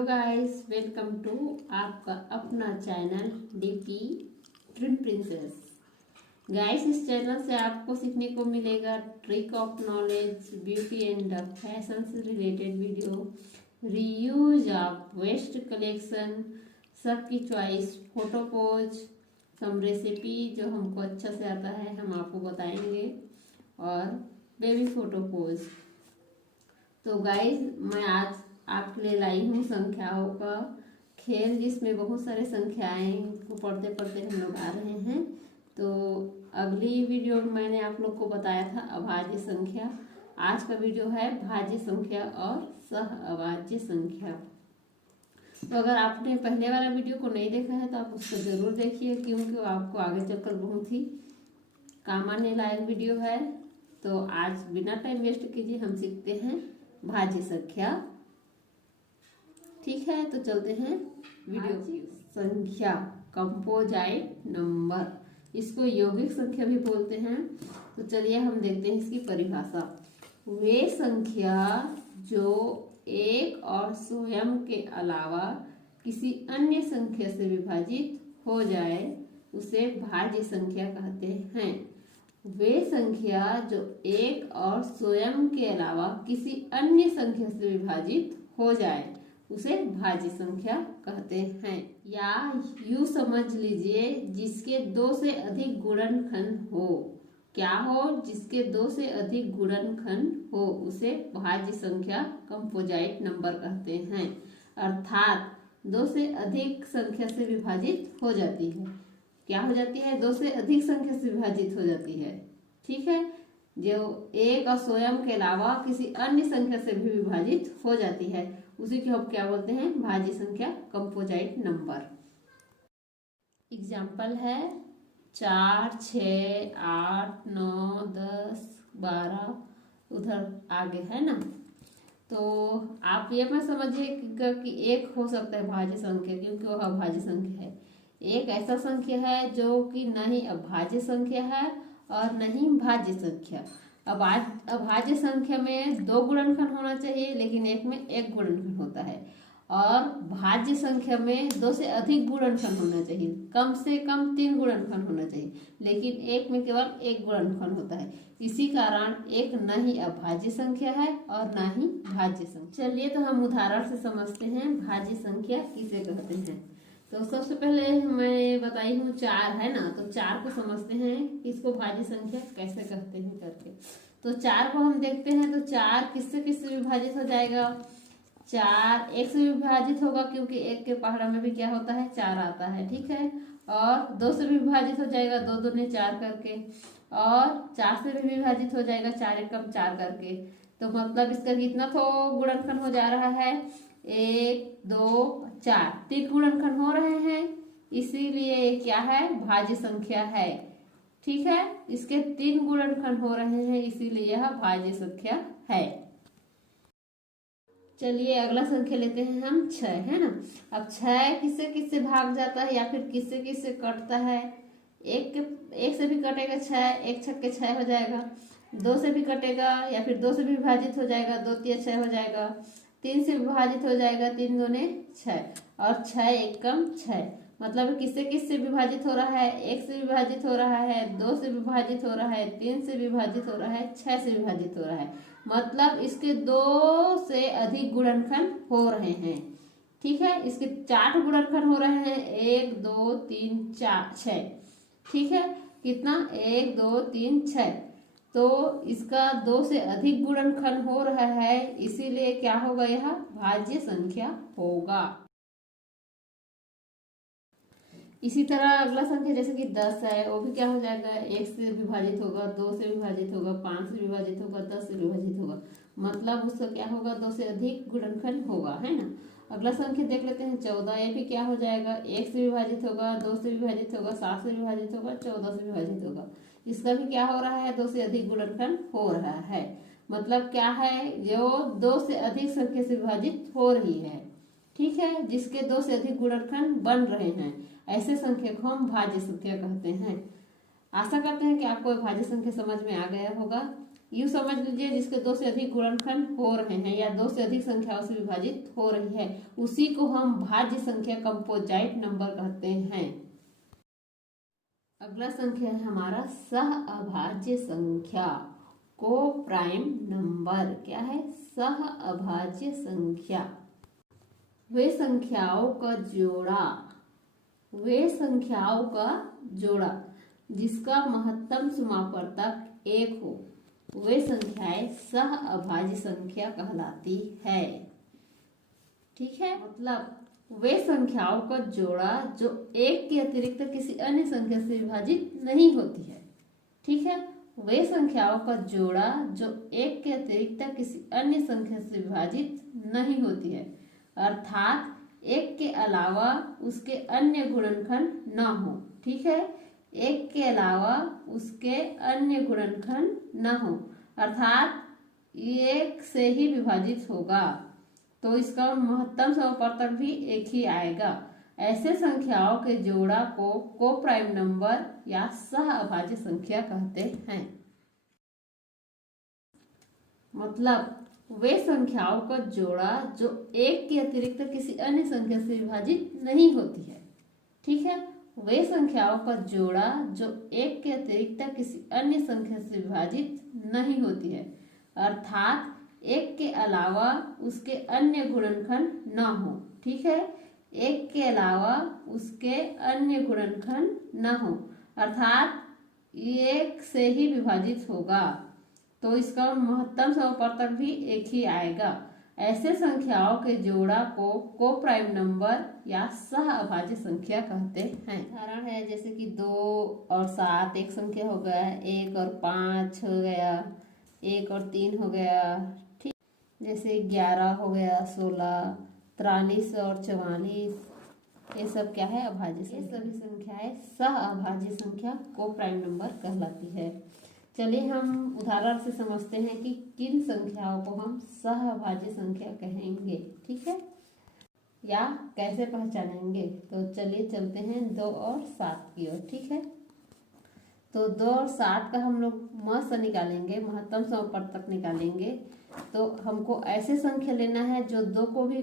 Hello guys, welcome to आपका अपना channel DP dream princess. Guys, इस चैनल से आपको सीखने को मिलेगा trick of knowledge, beauty and fashion से related video, reuse of waste collection, सबकी choice, photo pose, some recipe जो हमको अच्छा से आता है हम आपको बताएंगे, और बेबी फोटो पोज। तो गाइस, मैं आज आपके लिए लाई हूँ संख्याओं का खेल, जिसमें बहुत सारे संख्याएं को पढ़ते पढ़ते हम लोग आ रहे हैं। तो अगली वीडियो में मैंने आप लोग को बताया था अभाज्य संख्या। आज का वीडियो है भाज्य संख्या और सह अभाज्य संख्या। तो अगर आपने पहले वाला वीडियो को नहीं देखा है तो आप उसको जरूर देखिए, क्योंकि वो आपको आगे चलकर बहुत ही काम आने लायक वीडियो है। तो आज बिना टाइम वेस्ट कीजिए हम सीखते हैं भाज्य संख्या। ठीक है, तो चलते हैं वीडियो की। संख्या, कंपोजाइट नंबर, इसको यौगिक संख्या भी बोलते हैं। तो चलिए हम देखते हैं इसकी परिभाषा। वे संख्या जो एक और स्वयं के अलावा किसी अन्य संख्या से विभाजित हो जाए उसे भाज्य संख्या कहते हैं। वे संख्या जो एक और स्वयं के अलावा किसी अन्य संख्या से विभाजित हो जाए उसे भाज्य संख्या कहते हैं। या यूं समझ लीजिए, जिसके दो से अधिक गुणनखंड हो। क्या हो? जिसके दो से अधिक गुणनखंड हो उसे भाज्य संख्या, कंपोजाइट नंबर कहते हैं। अर्थात दो से अधिक संख्या से विभाजित हो जाती है। क्या हो जाती है? दो से अधिक संख्या से विभाजित हो जाती है। ठीक है, जो एक और स्वयं के अलावा किसी अन्य संख्या से भी विभाजित हो जाती है उसी को हम क्या बोलते हैं? भाज्य संख्या, कंपोजाइट नंबर। एग्जाम्पल है 4, 6, 8, 9, 10, 12, उधर आगे है ना। तो आप ये मत समझिए कि एक हो सकता है भाज्य संख्या, क्योंकि वह अभाज्य संख्या है। एक ऐसा संख्या है जो कि नहीं अभाज्य संख्या है और नहीं भाज्य संख्या। अभाज्य संख्या में दो गुणनखंड होना चाहिए, लेकिन एक में एक गुणनखंड होता है। और भाज्य संख्या में दो से अधिक गुणनखंड होना चाहिए, कम से कम 3 गुणनखंड होना चाहिए, लेकिन एक में केवल एक गुणनखंड होता है। इसी कारण एक न ही अभाज्य संख्या है और न ही भाज्य संख्या। चलिए तो हम उदाहरण से समझते हैं भाज्य संख्या किसे कहते हैं। तो सबसे पहले मैं बताई हूँ 4 है ना, तो 4 को समझते हैं इसको भाज्य संख्या कैसे कहते हैं करके। तो 4 को हम देखते हैं, तो 4 किससे किससे विभाजित हो जाएगा? 4 1 से विभाजित होगा, क्योंकि 1 के पहाड़ा में भी क्या होता है? 4 आता है। ठीक है, और 2 से भी विभाजित हो जाएगा, 2 दूनी 4 करके, और 4 से भी विभाजित हो जाएगा, 4 एकम 4 करके। तो मतलब इसका कितना तो गुणनखंड हो जा रहा है? 1 2 4, 3 गुणनखंड हो रहे हैं, इसीलिए क्या है? भाज्य संख्या है। ठीक है, इसके 3 गुणनखंड हो रहे हैं, इसीलिए यह भाज्य संख्या है। चलिए अगला संख्या लेते हैं हम 6 है ना। अब 6 किससे किससे भाग जाता है या फिर किससे किससे कटता है? एक से भी कटेगा 6, 1 छक्के 6 हो जाएगा। 2 से भी कटेगा या फिर 2 से भी विभाजित हो जाएगा, 2 तिया 6 हो जाएगा। 3 से विभाजित हो जाएगा, 3 दूने 6, और 6 एकम 6। मतलब किससे किससे विभाजित हो रहा है? 1 से विभाजित हो रहा है, 2 से विभाजित हो रहा है, 3 से विभाजित हो रहा है, 6 से विभाजित हो रहा है। मतलब इसके 2 से अधिक गुणनखंड हो रहे हैं। ठीक है, इसके 4 गुणनखंड हो रहे हैं, 1 2 3 4 6। ठीक है, कितना? 1 2 3 6। तो इसका 2 से अधिक गुणनखंड हो रहा है, इसीलिए क्या होगा? यह भाज्य संख्या होगा। इसी तरह अगला संख्या जैसे कि 10 है, वो भी क्या हो जाएगा? 1 से विभाजित होगा, 2 से विभाजित होगा, 5 से विभाजित होगा, 10 से विभाजित होगा। मतलब उसका क्या होगा? 2 से अधिक गुणनखंड होगा, है ना। अगला संख्या देख लेते हैं 14। ये भी क्या हो जाएगा? 1 से विभाजित होगा, 2 से विभाजित होगा, 7 से विभाजित होगा, 14 से विभाजित होगा। इसका भी क्या हो रहा है? 2 से अधिक गुणनखंड हो रहा है। मतलब क्या है? जो 2 से अधिक संख्या से विभाजित हो रही है। ठीक है, जिसके 2 से अधिक गुणनखंड बन रहे हैं, ऐसे संख्या को हम भाज्य संख्या कहते हैं। आशा करते हैं कि आपको भाज्य संख्या समझ में आ गया होगा। यूँ समझ लीजिए जिसके दो से अधिक गुणनखंड हो रहे हैं या दो से अधिक संख्याओं से विभाजित हो रही है, उसी को हम भाज्य संख्या कंपोजाइट नंबर कहते हैं। अगला संख्या है हमारा सह अभाज्य संख्या, को प्राइम नंबर। क्या है? सह अभाज्य संख्या। वे संख्याओं का जोड़ा जिसका महत्तम समापवर्तक 1 हो, वे संख्याएं सह अभाज्य संख्या कहलाती है। ठीक है, मतलब वे संख्याओं का जोड़ा जो 1 के अतिरिक्त किसी अन्य संख्या से विभाजित नहीं होती है। ठीक है, वे संख्याओं का जोड़ा जो 1 के अतिरिक्त किसी अन्य संख्या से विभाजित नहीं होती है, अर्थात 1 के अलावा उसके अन्य गुणनखंड न हो। ठीक है, 1 के अलावा उसके अन्य गुणनखंड न हो, अर्थात 1 से ही विभाजित होगा, तो इसका महत्तम समापवर्तक भी 1 ही आएगा। ऐसे संख्याओं के जोड़ा को कोप्राइम नंबर या सह अभाज्य संख्या कहते हैं। मतलब वे संख्याओं का जोड़ा जो 1 के अतिरिक्त किसी अन्य संख्या से विभाजित नहीं होती है। ठीक है, वे संख्याओं का जोड़ा जो 1 के अतिरिक्त किसी अन्य संख्या से विभाजित नहीं होती है, अर्थात 1 के अलावा उसके अन्य गुणनखंड न हो। ठीक है, 1 के अलावा उसके अन्य गुणनखंड न हो, अर्थात 1 से ही विभाजित होगा, तो इसका महत्तम समापवर्तक भी 1 ही आएगा। ऐसे संख्याओं के जोड़ा को कोप्राइम नंबर या सह अभाज्य संख्या कहते हैं। उदाहरण है जैसे कि 2 और 7 एक संख्या हो गया, 1 और 5 हो गया, 1 और 3 हो गया। ठीक, जैसे 11 हो गया, 16, 43 और 44, ये सब क्या है? अभाज्य संख्या। ये सभी संख्याएं सह अभाज्य संख्या कोप्राइम नंबर कहलाती है। चलिए हम उदाहरण से समझते हैं कि किन संख्याओं को हम सह अभाज्य संख्या कहेंगे। ठीक है, या कैसे पहचानेंगे। तो चलिए चलते हैं 2 और 7 की ओर। ठीक है, तो 2 और 7 का हम लोग म से निकालेंगे, महत्तम समापवर्तक निकालेंगे। तो हमको ऐसे संख्या लेना है जो 2 को भी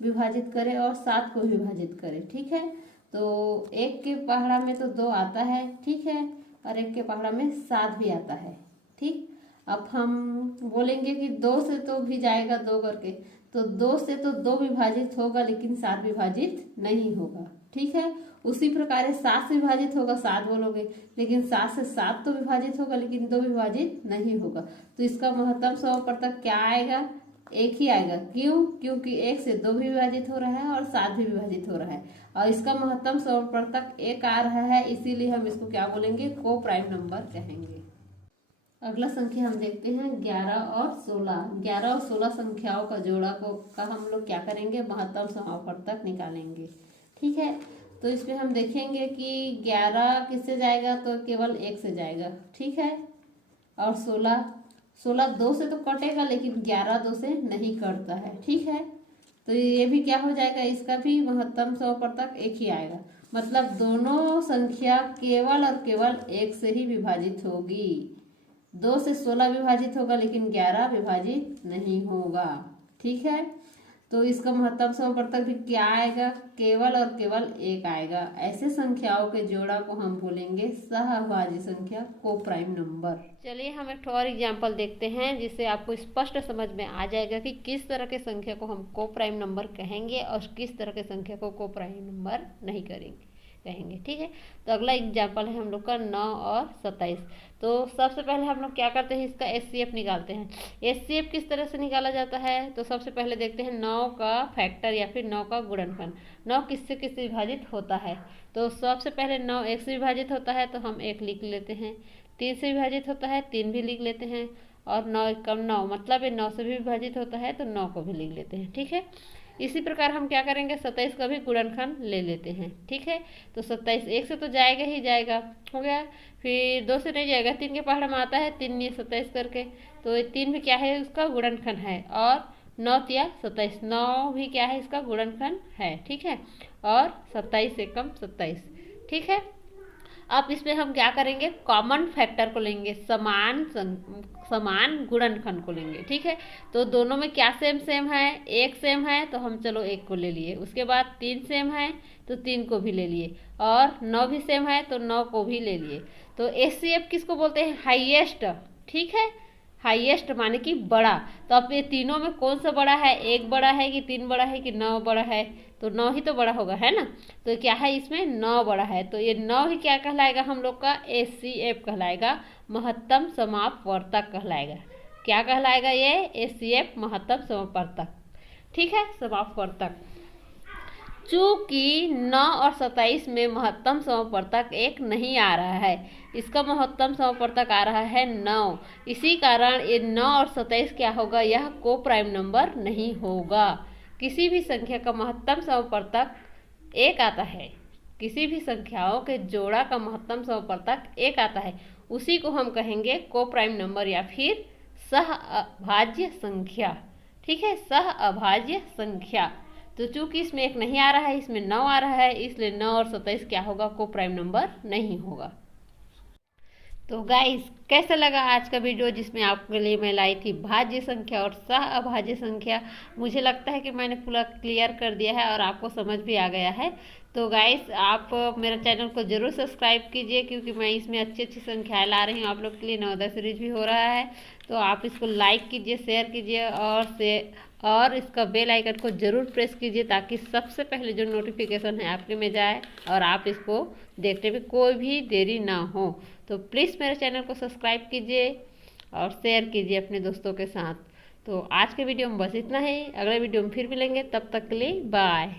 विभाजित करे और 7 को भी विभाजित करे। ठीक है, तो 1 के पहाड़ा में तो 2 आता है। ठीक है, और 1 के पहाड़ा में 7 भी आता है। ठीक, अब हम बोलेंगे कि 2 से तो भी जाएगा 2 करके, तो 2 से तो 2 विभाजित होगा लेकिन 7 विभाजित नहीं होगा। ठीक है, उसी प्रकार 7 से विभाजित होगा 7 बोलोगे, लेकिन 7 से 7 तो विभाजित होगा लेकिन 2 विभाजित नहीं होगा, तो इसका महत्तम समापवर्तक क्या आएगा? 1 ही आएगा। क्यों? क्योंकि 1 से 2 भी विभाजित हो रहा है और 7 भी विभाजित हो रहा है, और इसका महत्तम समापवर्तक 1 आ रहा है, इसीलिए हम इसको क्या बोलेंगे? कोप्राइम नंबर कहेंगे। अगला संख्या हम देखते हैं 11 और 16। 11 और 16 संख्याओं का जोड़ा का हम लोग क्या करेंगे? महत्तम समापवर्तक निकालेंगे। ठीक है, तो इसमें हम देखेंगे कि 11 किससे जाएगा? तो केवल 1 से जाएगा। ठीक है, और 16 2 से तो कटेगा लेकिन 11 2 से नहीं कटता है। ठीक है, तो ये भी क्या हो जाएगा? इसका भी महत्तम समापवर्तक 1 ही आएगा। मतलब दोनों संख्या केवल और केवल 1 से ही विभाजित होगी। 2 से 16 विभाजित होगा लेकिन 11 विभाजित नहीं होगा। ठीक है, तो इसका महत्तम समापवर्तक भी क्या आएगा? केवल और केवल 1 आएगा। ऐसे संख्याओं के जोड़ा को हम बोलेंगे सह अभाज्य संख्या कोप्राइम नंबर। चलिए हम एक और एग्जाम्पल देखते हैं जिससे आपको स्पष्ट समझ में आ जाएगा कि किस तरह के संख्या को हम कोप्राइम नंबर कहेंगे और किस तरह के संख्या को कोप्राइम नंबर नहीं कहेंगे। ठीक है, तो अगला एग्जाम्पल है हम लोग का 9 और 27। तो सबसे पहले हम लोग क्या करते हैं? इसका HCF निकालते हैं। HCF किस तरह से निकाला जाता है? तो सबसे पहले देखते हैं 9 का फैक्टर या फिर 9 का गुणनफल। 9 किससे किससे विभाजित होता है? तो सबसे पहले 9 1 से विभाजित होता है तो हम 1 लिख लेते हैं। 3 से विभाजित होता है 3 भी लिख लेते हैं, और 9 कम 9 मतलब 9 से भी विभाजित होता है तो 9 को भी लिख लेते हैं। ठीक है, इसी प्रकार हम क्या करेंगे? 27 का भी गुणनखंड ले लेते हैं। ठीक है, तो 27 1 से तो जाएगा ही जाएगा, हो गया। फिर 2 से नहीं जाएगा, 3 के पहाड़ में आता है 3 ये 27 करके, तो 3 भी क्या है? उसका गुणनखंड है। और 9 या 27, 9 भी क्या है? इसका गुणनखंड है। ठीक है, और 27 से कम 27। ठीक है, अब इसमें हम क्या करेंगे, कॉमन फैक्टर को लेंगे, समान गुणनखंड को लेंगे। ठीक है, तो दोनों में क्या सेम सेम है, एक सेम है तो हम चलो एक को ले लिए, उसके बाद 3 सेम है तो 3 को भी ले लिए, और 9 भी सेम है तो 9 को भी ले लिए। तो HCF किसको बोलते हैं, हाईएस्ट। ठीक है, हाईएस्ट माने कि बड़ा। तो अब ये तीनों में कौन सा बड़ा है, एक बड़ा है कि 3 बड़ा है कि 9 बड़ा है, तो 9 ही तो बड़ा होगा, है ना। तो क्या है, इसमें 9 बड़ा है, तो ये 9 ही क्या कहलाएगा हम लोग का, HCF कहलाएगा, महत्तम समापवर्तक कहलाएगा। क्या कहलाएगा ये, HCF महत्तम समापवर्तक। ठीक है, समापवर्तक। चूंकि 9 और 27 में महत्तम समापवर्तक 1 नहीं आ रहा है, इसका महत्तम समापवर्तक आ रहा है 9, इसी कारण ये 9 और 27 क्या होगा, यह को प्राइम नंबर नहीं होगा। किसी भी संख्या का महत्तम समापवर्तक 1 आता है, किसी भी संख्याओं के जोड़ा का महत्तम समापवर्तक 1 आता है, उसी को हम कहेंगे को प्राइम नंबर या फिर सह अभाज्य संख्या। ठीक है, सह अभाज्य संख्या। तो चूंकि इसमें 1 नहीं आ रहा है, इसमें 9 आ रहा है, इसलिए 9 और 27 क्या होगा, को प्राइम नंबर नहीं होगा। तो गाइस, कैसा लगा आज का वीडियो जिसमें आपके लिए मैं लाई थी भाज्य संख्या और सह अभाज्य संख्या। मुझे लगता है कि मैंने पूरा क्लियर कर दिया है और आपको समझ भी आ गया है। तो गाइस, आप मेरा चैनल को जरूर सब्सक्राइब कीजिए, क्योंकि मैं इसमें अच्छी अच्छी संख्याएं ला रही हूँ आप लोग के लिए। नवोदय सीरीज भी हो रहा है, तो आप इसको लाइक कीजिए, शेयर कीजिए और इसका बेल आइकन को जरूर प्रेस कीजिए, ताकि सबसे पहले जो नोटिफिकेशन है आपके में जाए और आप इसको देखने में कोई भी देरी ना हो। तो प्लीज़ मेरे चैनल को सब्सक्राइब कीजिए और शेयर कीजिए अपने दोस्तों के साथ। तो आज के वीडियो में बस इतना ही, अगले वीडियो में फिर मिलेंगे, तब तक के लिए बाय।